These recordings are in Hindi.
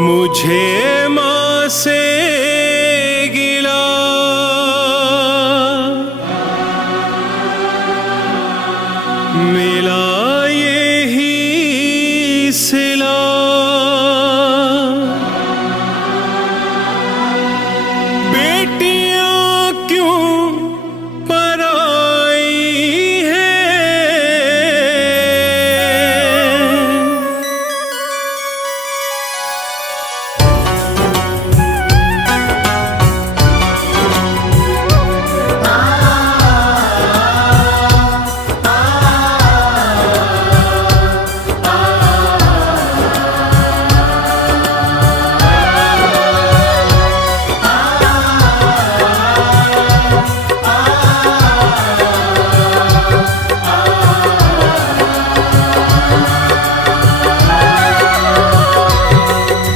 मुझे माँ से गिला मिला यही सिला। बेटियां क्यों पराई हैं,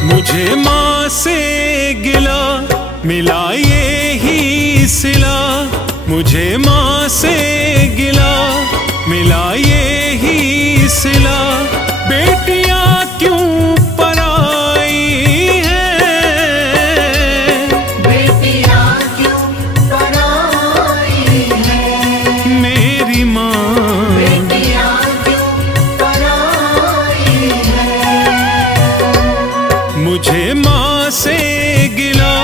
मुझे माँ से गिला मिला यही सिला। मुझे माँ से गिला मिला यही सिला। बेटियां क्यों पराई हैं, बेटियां क्यों पराई हैं, मेरी माँ बेटियां क्यों पराई हैं। मुझे माँ से गिला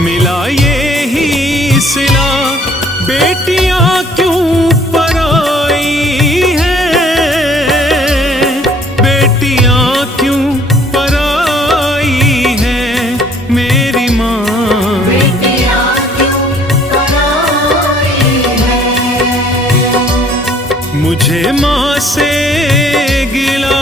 मिला यही सिला। बेटियां क्यों पराई हैं, बेटियां क्यों पराई हैं, मेरी माँ बेटियां क्यों पराई हैं। मुझे माँ से गिला।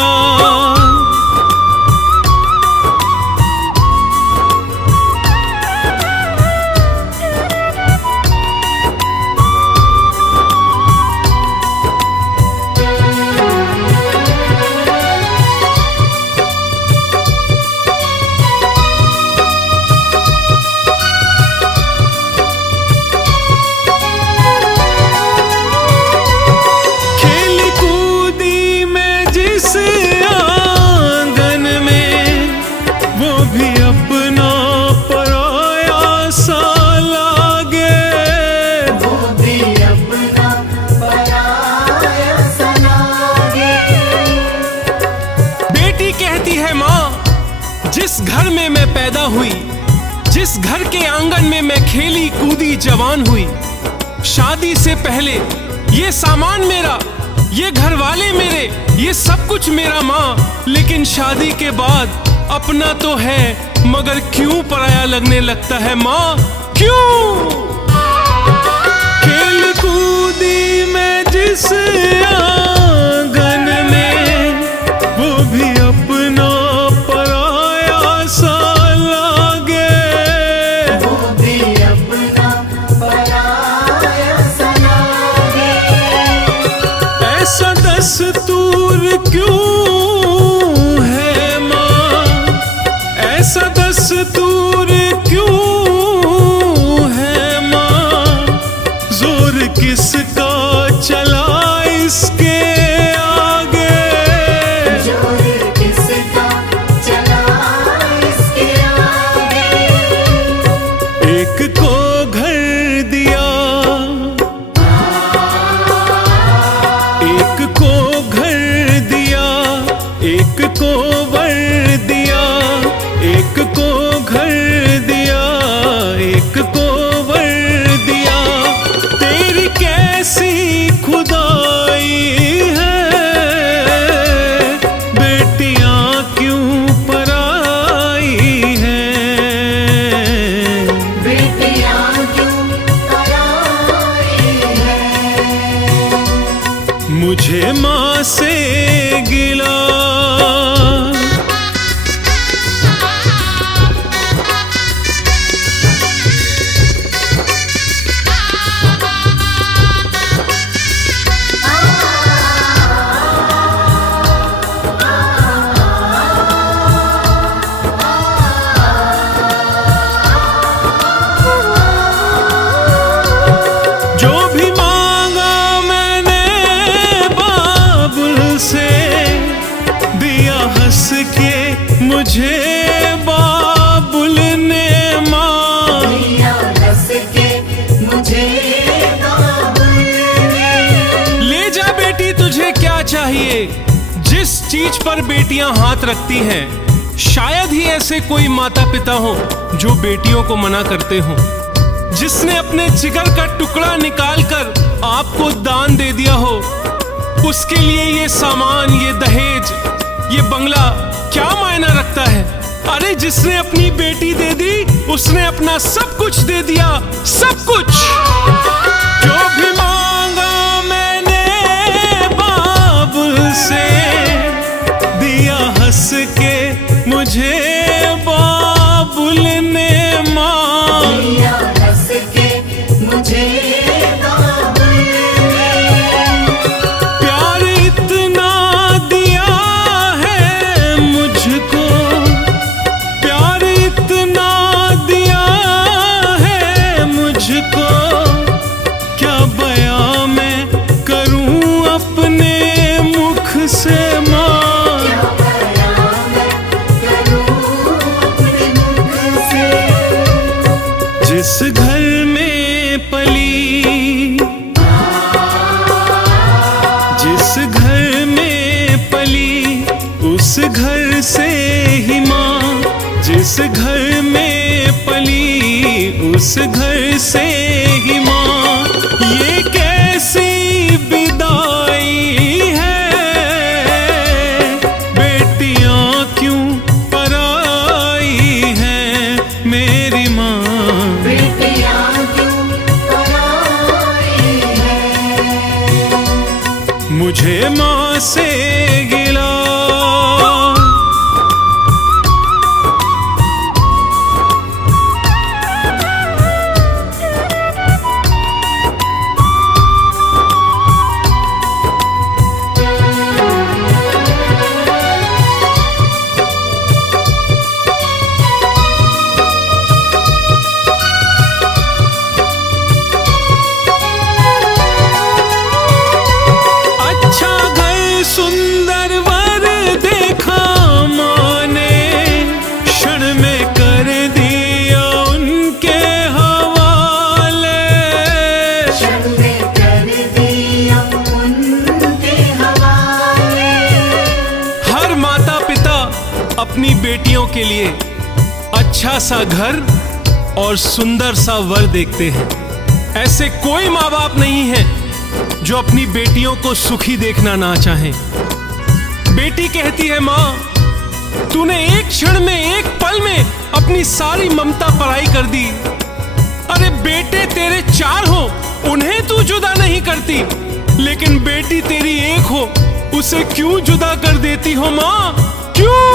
खेली कूदी मैं जिस आंगन में, वो भी अपना पराया सा लागे। वो भी अपना पराया सा लागे। बेटी कहती है माँ, जिस घर में मैं पैदा हुई, जिस घर के आंगन में मैं खेली कूदी जवान हुई, शादी से पहले ये सामान मेरा, ये घर वाले मेरे, ये सब कुछ मेरा माँ। लेकिन शादी के बाद अपना तो है, मगर क्यों पराया लगने लगता है माँ, क्यों? खेल कूदी मैं जिस आंगन में, वो भी अपना पराया सा लागे। वो भी अपना पराया सा लागे। ऐसा दस्तूर क्यों है माँ, ऐसा दस्तूर क्यों है माँ, जोर किसका चला इसके आगे। जोर किसका चला इसके आगे। एक को घर दिया, एक को घर दिया, एक को वर दिया, एक को घर दिया, एक को वर दिया। तेरी कैसी खुदाई है, बेटियां क्यों पराई हैं, बेटियां क्यों पराई हैं। मुझे माँ से गिला। जो भी मांगा मैंने बाबुल से, दिया हंस के मुझे मुझे काबुल में। ले जा बेटी, तुझे क्या चाहिए? जिस चीज पर बेटियां हाथ रखती हैं, शायद ही ऐसे कोई माता पिता हो जो बेटियों को मना करते हो। जिसने अपने जिगर का टुकड़ा निकालकर आपको दान दे दिया हो, उसके लिए ये सामान, ये दहेज, ये बंगला क्या मायना रखता है? अरे जिसने अपनी बेटी दे दी, उसने अपना सब कुछ दे दिया, सब कुछ। जो भी मांगा मैंने बाबुल से, दिया हंस के मुझे बाबुल ने मां। दिया हंस के मुझे काबुल में। प्यार इतना दिया है मुझको, प्यार इतना दिया है मुझको, क्या बयां मैं करूं अपने मुख से मां। क्या बयां मैं करूं अपने मुख से। जिस घर में पली, जिस घर में पली, उस घर से ही मां। जिस घर में पली, उस घर से ही मां। ये कैसी विदाई है, बेटियां क्यों पराई हैं मेरी मां। बेटियां क्यों पराई हैं। मुझे माँ से गिला, अच्छा घर सुंदर वर देखा माँ ने, क्षण में कर दिया उनके हवाले। क्षण में कर दिया उनके हवाले। हर माता पिता अपनी बेटियों के लिए अच्छा सा घर और सुंदर सा वर देखते हैं। ऐसे कोई माँ बाप नहीं है जो अपनी बेटियों को सुखी देखना ना चाहें। बेटी कहती है, माँ तूने एक क्षण में, एक पल में अपनी सारी ममता पराई कर दी। अरे बेटे तेरे चार हो, उन्हें तू जुदा नहीं करती, लेकिन बेटी तेरी एक हो, उसे क्यों जुदा कर देती हो माँ, क्यों?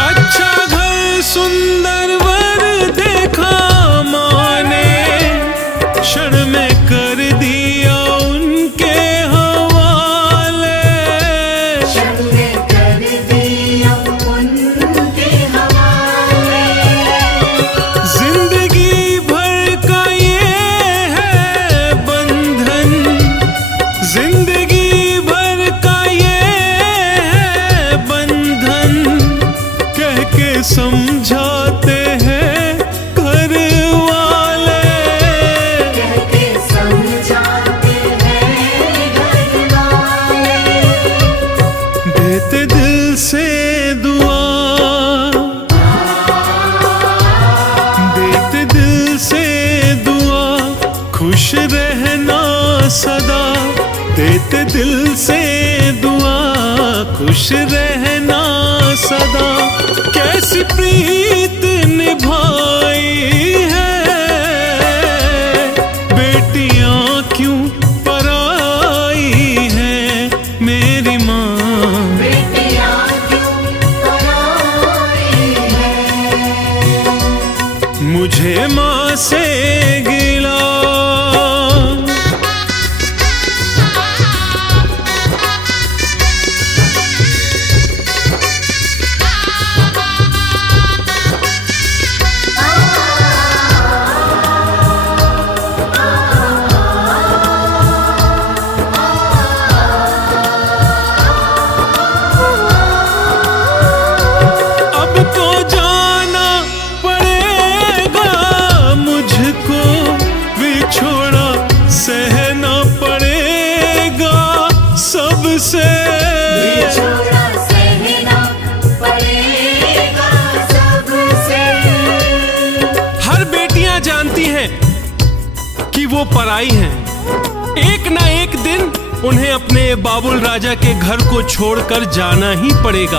अच्छा घर सुंदर वर देखा माँ ने, क्षण में कर दिया उनके हवाले। क्षण में कर दिया उनके हवाले। जिंदगी भर का ये है बंधन, जिंदगी भर का ये है बंधन, कह के समझाते हैं घर वाले। कह के समझाते हैं घर वाले। देते दिल से दुआ, देते दिल से दुआ, खुश रहना सदा। देते दिल से दुआ, खुश रहना सदा। कैसी प्रीत निभाई है, बेटियां क्यों पराई हैं मेरी माँ। बेटियां क्यों पराई हैं। मुझे माँ से गिला, सबसे। बिछोड़ा सहना पड़ेगा सबसे। हर बेटियां जानती हैं कि वो पराई हैं। एक ना एक दिन उन्हें अपने बाबुल राजा के घर को छोड़कर जाना ही पड़ेगा,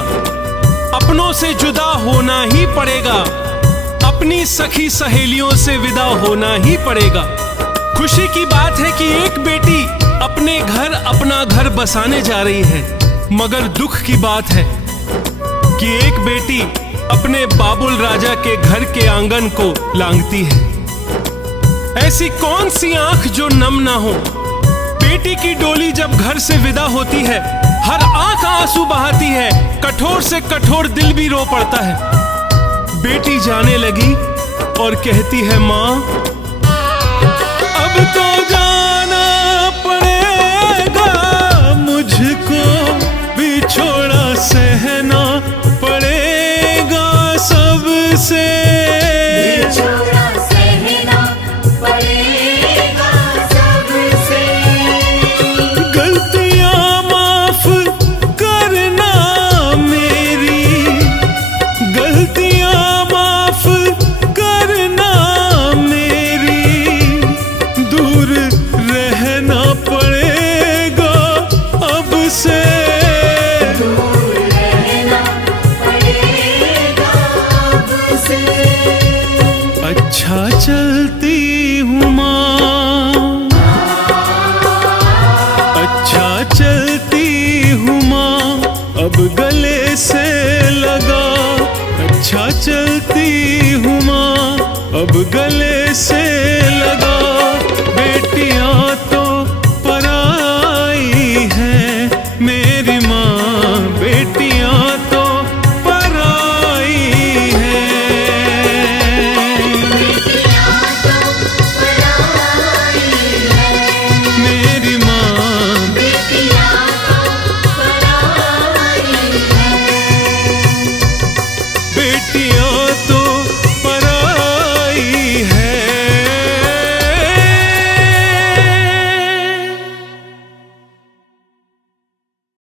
अपनों से जुदा होना ही पड़ेगा, अपनी सखी सहेलियों से विदा होना ही पड़ेगा। खुशी की बात है कि एक बेटी अपने घर अपना घर बसाने जा रही है, मगर दुख की बात है कि एक बेटी अपने बाबुल राजा के घर के आंगन को लांघती है। ऐसी कौन सी आंख जो नम ना हो। बेटी की डोली जब घर से विदा होती है, हर आंख आंसू बहाती है, कठोर से कठोर दिल भी रो पड़ता है। बेटी जाने लगी और कहती है, माँ अब तो जाना पड़ेगा मुझको, बिछोड़ा सहना पड़ेगा सबसे। बिछोड़ा सहना पड़ेगा सबसे। गलतियां माफ करना मेरी, गलतियां माफ करना मेरी, दूर रहना पड़ेगा अब से। दूर रहना पड़ेगा अब से। अच्छा चलती हूँ माँ, अच्छा चलती हूँ माँ, अब गले से लगा। अच्छा चलती हूँ माँ, अब गले से